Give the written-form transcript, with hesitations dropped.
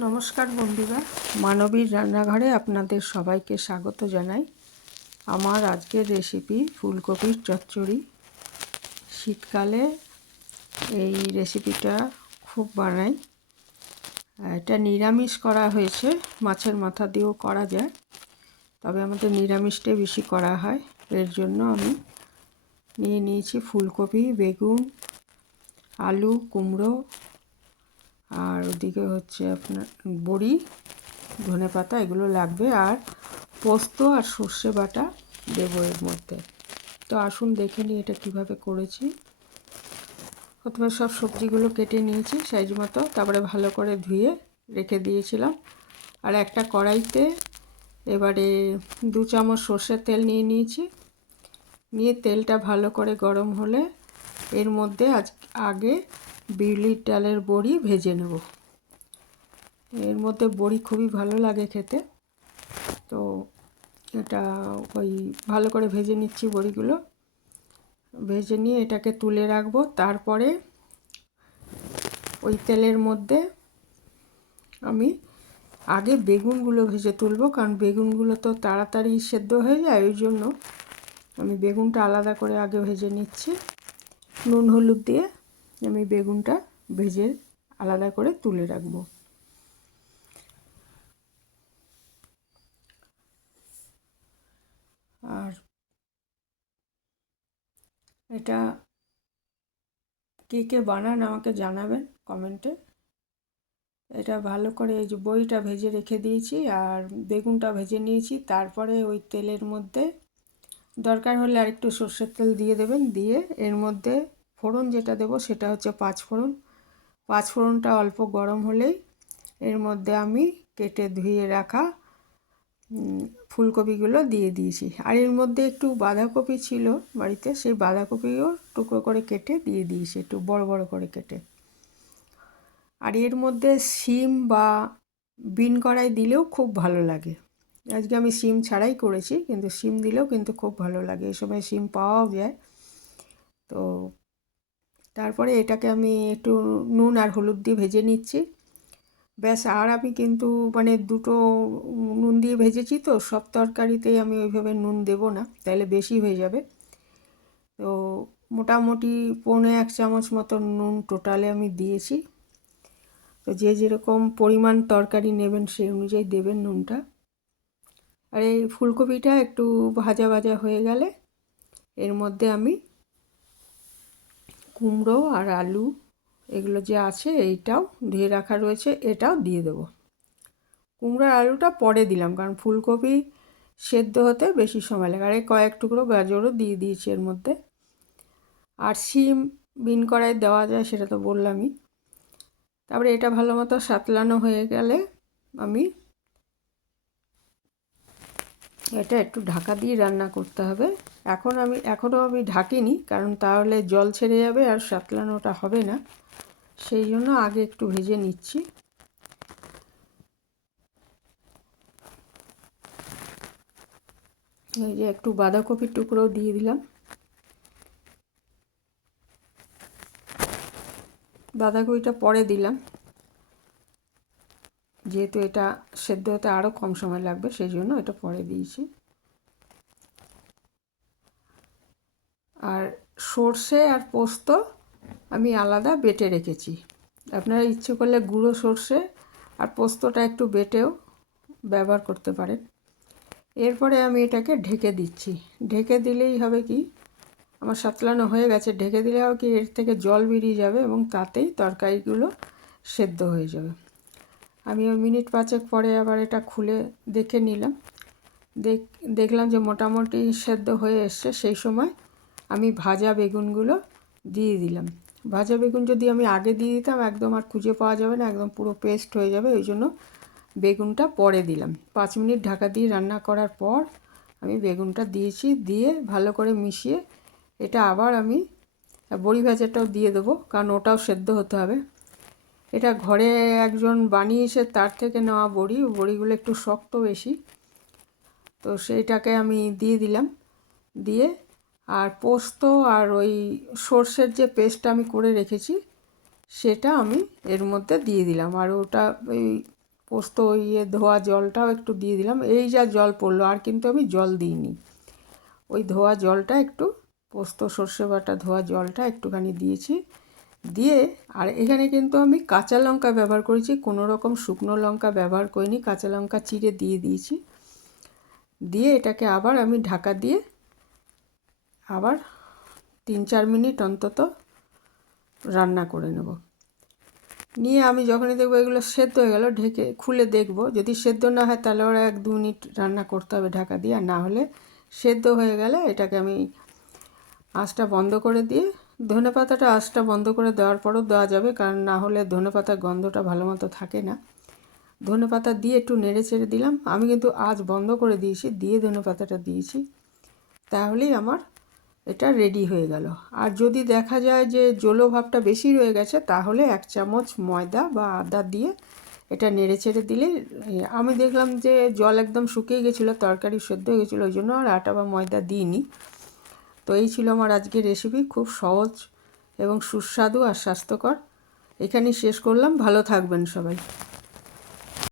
নমস্কার বন্ধুরা, মানবীর রান্নাঘরে আপনাদের সবাইকে স্বাগত জানাই। আমার আজকের রেসিপি ফুলকপির চচ্চড়ি। শীতকালে এই রেসিপিটা খুব বানাই। এটা নিরামিষ করা হয়েছে, মাছের মাথা দিয়েও করা যায়, তবে আমাদের নিরামিষটাই বেশি করা হয়। এর জন্য আমি নিয়ে নিয়েছি ফুলকপি, বেগুন, আলু, কুমড়ো, আর ওদিকে হচ্ছে আপনার বড়ি, ধনেপাতা, এগুলো লাগবে। আর পোস্ত আর সর্ষে বাটা দেবো এর মধ্যে। তো আসুন দেখে নিই এটা কীভাবে করেছি। প্রথমে সব সবজিগুলো কেটে নিয়েছি সাইজ মতো, তারপরে ভালো করে ধুয়ে রেখে দিয়েছিলাম। আর একটা কড়াইতে এবারে 2 চামচ সর্ষের তেল নিয়ে নিয়েছি। নিয়ে তেলটা ভালো করে গরম হলে এর মধ্যে আগে বিউলির ডালের বড়ি ভেজে নেব। এর মধ্যে বড়ি খুবই ভালো লাগে খেতে, তো এটা ওই ভালো করে ভেজে নিচ্ছি। বড়িগুলো ভেজে নিয়ে এটাকে তুলে রাখবো। তারপরে ওই তেলের মধ্যে আমি আগে বেগুনগুলো ভেজে তুলবো, কারণ বেগুনগুলো তো তাড়াতাড়ি সেদ্ধ হয়ে যায়, ওই জন্য আমি বেগুনটা আলাদা করে আগে ভেজে নিচ্ছি। নুন হলুদ দিয়ে আমি বেগুনটা ভেজে আলাদা করে তুলে রাখবো। আর এটা কে কে বানান আমাকে জানাবেন কমেন্টে। এটা ভালো করে এই যে বড়িটা ভেজে রেখে দিয়েছি আর বেগুনটা ভেজে নিয়েছি। তারপরে ওই তেলের মধ্যে দরকার হলে আরেকটু সর্ষের তেল দিয়ে দেবেন। দিয়ে এর মধ্যে ফোড়ন যেটা দেবো সেটা হচ্ছে 5 ফোড়ন। 5 ফোড়নটা অল্প গরম হলেই এর মধ্যে আমি কেটে ধুয়ে রাখা ফুলকপিগুলো দিয়ে দিয়েছি। আর এর মধ্যে একটু বাঁধাকপি ছিল বাড়িতে, সেই বাঁধাকপিও টুকরো করে কেটে দিয়ে দিয়েছি, একটু বড় বড় করে কেটে। আর এর মধ্যে শিম বা বিন কড়াই দিলেও খুব ভালো লাগে। আজকে আমি শিম ছাড়াই করেছি, কিন্তু শিম দিলেও কিন্তু খুব ভালো লাগে, এই সময় শিম পাওয়াও যায়। তো তারপরে এটাকে আমি একটু নুন আর হলুদ দিয়ে ভেজে নিচ্ছি, ব্যাস। আর আমি কিন্তু মানে দুটো নুন দিয়ে ভেজেছি, তো সব তরকারিতেই আমি ওইভাবে নুন দেব না, তাহলে বেশি হয়ে যাবে। তো মোটামুটি 1.25 চামচ মতো নুন টোটালে আমি দিয়েছি। তো যে যেরকম পরিমাণ তরকারি নেবেন সেই অনুযায়ী দেবেন নুনটা। আর এই ফুলকপিটা একটু ভাজা ভাজা হয়ে গেলে এর মধ্যে আমি কুমড়ো আর আলু এগুলো যে আছে, এইটাও ধুয়ে রাখা রয়েছে, এটাও দিয়ে দেবো। কুমড়ো আর আলুটা পরে দিলাম, কারণ ফুলকপি সেদ্ধ হতে বেশি সময় লাগে। আর এই কয়েক টুকরো গাজরও দিয়ে দিয়েছি এর মধ্যে। আর শিম বিন কড়াই দেওয়া যায় সেটা তো বললামই। তারপরে এটা ভালো মতো সাতলানো হয়ে গেলে আমি এটা একটু ঢাকা দিয়ে রান্না করতে হবে। এখনও আমি ঢাকিনি, কারণ তাহলে জল ছেড়ে যাবে আর সাতলানোটা হবে না, সেই জন্য আগে একটু ভেজে নিচ্ছি। এই যে একটু বাঁধাকপির টুকরো দিয়ে দিলাম। বাঁধাকপিটা পরে দিলাম, যেহেতু এটা সেদ্ধ হতে আরও কম সময় লাগবে, সেই জন্য এটা পরে দিয়েছি। আর সর্ষে আর পোস্ত আমি আলাদা বেটে রেখেছি। আপনারা ইচ্ছে করলে গুঁড়ো সর্ষে আর পোস্তটা একটু বেটেও ব্যবহার করতে পারেন। এরপরে আমি এটাকে ঢেকে দিচ্ছি। ঢেকে দিলেই হবে কি, আমার সাতলানো হয়ে গেছে, ঢেকে দিলে হবে কি এর থেকে জল বেরিয়ে যাবে এবং তাতেই তরকারিগুলো সেদ্ধ হয়ে যাবে। আমি ওই মিনিট 5 পরে আবার এটা খুলে দেখে নিলাম। দেখলাম যে মোটামুটি সেদ্ধ হয়ে এসছে। সেই সময় আমি ভাজা বেগুনগুলো দিয়ে দিলাম। ভাজা বেগুন যদি আমি আগে দিয়ে দিতাম একদম আর খুঁজে পাওয়া যাবে না, একদম পুরো পেস্ট হয়ে যাবে, ওই জন্য বেগুনটা পরে দিলাম। 5 মিনিট ঢাকা দিয়ে রান্না করার পর আমি বেগুনটা দিয়েছি। দিয়ে ভালো করে মিশিয়ে এটা আবার আমি বড়ি ভাজাটাও দিয়ে দেবো, কারণ ওটাও সেদ্ধ হতে হবে। এটা ঘরে একজন বানিয়েছে, তার থেকে নেওয়া বড়ি, বড়িগুলো একটু শক্ত বেশি, তো সেইটাকে আমি দিয়ে দিলাম। দিয়ে আর পোস্ত আর ওই সর্ষের যে পেস্টটা আমি করে রেখেছি সেটা আমি এর মধ্যে দিয়ে দিলাম। আর ওটা ওই পোস্ত ধোয়া জলটাও একটু দিয়ে দিলাম। এই যা জল পড়লো, আর কিন্তু আমি জল দিইনি। ওই ধোয়া জলটা একটু, পোস্ত সর্ষে বাটা ধোয়া জলটা একটুখানি দিয়েছি। দিয়ে আর এখানে কিন্তু আমি কাঁচা লঙ্কা ব্যবহার করেছি, কোনো রকম শুকনো লঙ্কা ব্যবহার করিনি, কাঁচা লঙ্কা চিড়ে দিয়ে দিয়েছি। দিয়ে এটাকে আবার আমি ঢাকা দিয়ে আবার 3-4 মিনিট অন্তত রান্না করে নেব। নিয়ে আমি যখনই দেখবো এগুলো সেদ্ধ হয়ে গেল, ঢেকে খুলে দেখব। যদি সেদ্ধ না হয় তাহলে ওরা 1-2 মিনিট রান্না করতে হবে ঢাকা দিয়ে, আর না হলে সেদ্ধ হয়ে গেলে এটাকে আমি আঁচটা বন্ধ করে দিয়ে, ধনেপাতাটা আঁচটা বন্ধ করে দেওয়ার পরও দেওয়া যাবে, কারণ না হলে ধনেপাতার গন্ধটা ভালো মতো থাকে না। ধনেপাতা দিয়ে একটু নেড়ে চেড়ে দিলাম। আমি কিন্তু আঁচ বন্ধ করে দিয়েছি, দিয়ে ধনেপাতাটা দিয়েছি। তাহলেই আমার এটা রেডি হয়ে গেল। আর যদি দেখা যায় যে জলো ভাবটা বেশি রয়ে গেছে, তাহলে 1 চামচ ময়দা বা আদা দিয়ে এটা নেড়ে চেড়ে দিলে, আমি দেখলাম যে জল একদম শুকিয়ে গেছিলো, তরকারি সেদ্ধ হয়ে গেছিলো, ওই জন্য আর আটা বা ময়দা দিইনি। তো এই ছিল আমার আজকের রেসিপি, খুব সহজ এবং সুস্বাদু আর স্বাস্থ্যকর। এখানেই শেষ করলাম। ভালো থাকবেন সবাই।